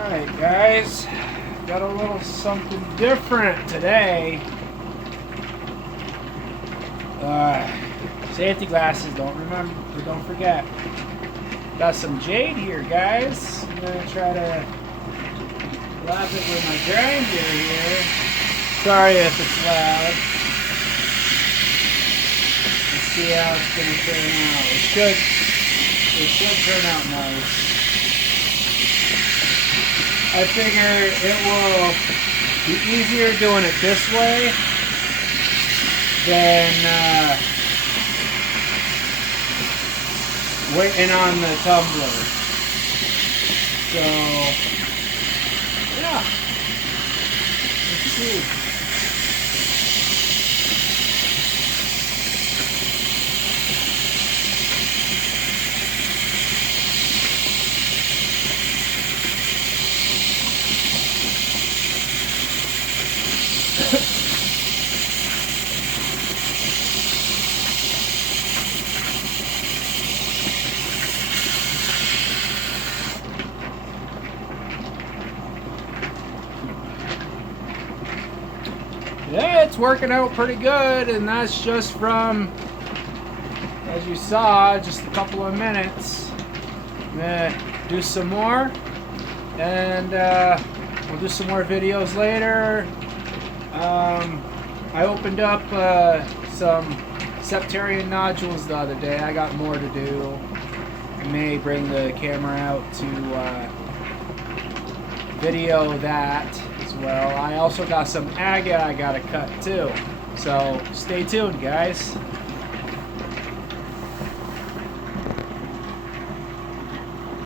Alright guys, got a little something different today. Safety glasses, don't forget. Got some jade here, guys. I'm gonna try to lap it with my grinder here. Sorry if it's loud. Let's see how it's gonna turn out. It should turn out nice. I figure it will be easier doing it this way than waiting on the tumbler. So, yeah. Let's see. Yeah, it's working out pretty good, and that's just from, as you saw, just a couple of minutes. I'm gonna do some more, and we'll do some more videos later. I opened up some septarian nodules the other day. I got more to do. I may bring the camera out to video that as well. I also got some agate I gotta cut too. So stay tuned, guys.